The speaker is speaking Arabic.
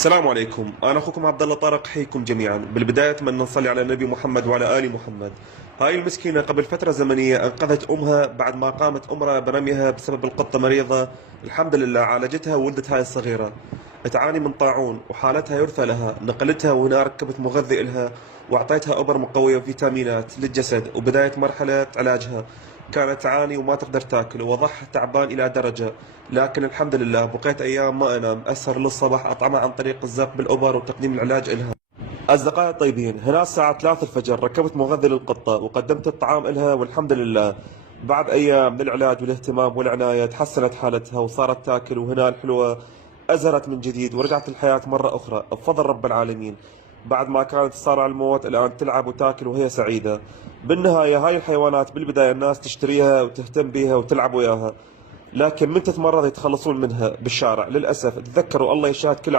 السلام عليكم، أنا أخوكم عبد الله طارق، حيكم جميعا. بالبداية أتمنى نصلي على النبي محمد وعلى آل محمد. هاي المسكينة قبل فترة زمنية أنقذت أمها بعد ما قامت أمها برميها بسبب القطة مريضة. الحمد لله عالجتها وولدت هاي الصغيرة. تعاني من طاعون وحالتها يرثى لها، نقلتها وهنا ركبت مغذي إلها وأعطيتها أبر مقوية وفيتامينات للجسد. وبداية مرحلة علاجها كانت تعاني وما تقدر تاكل ووضعها تعبان إلى درجة، لكن الحمد لله بقيت أيام ما أنام أسهر للصبح أطعمها عن طريق الزق بالأوبر وتقديم العلاج إلها. أصدقائي الطيبين، هنا الساعة 3 الفجر ركبت مغذي للقطة وقدمت الطعام إلها، والحمد لله بعد أيام من العلاج والاهتمام والعناية تحسنت حالتها وصارت تاكل، وهنا الحلوة أزهرت من جديد ورجعت الحياة مرة أخرى بفضل رب العالمين. بعد ما كانت تصارع الموت الآن تلعب وتاكل وهي سعيدة. بالنهاية هاي الحيوانات بالبداية الناس تشتريها وتهتم بها وتلعب وياها، لكن من تتمرض يتخلصون منها بالشارع. للأسف تذكروا الله يشاهد كل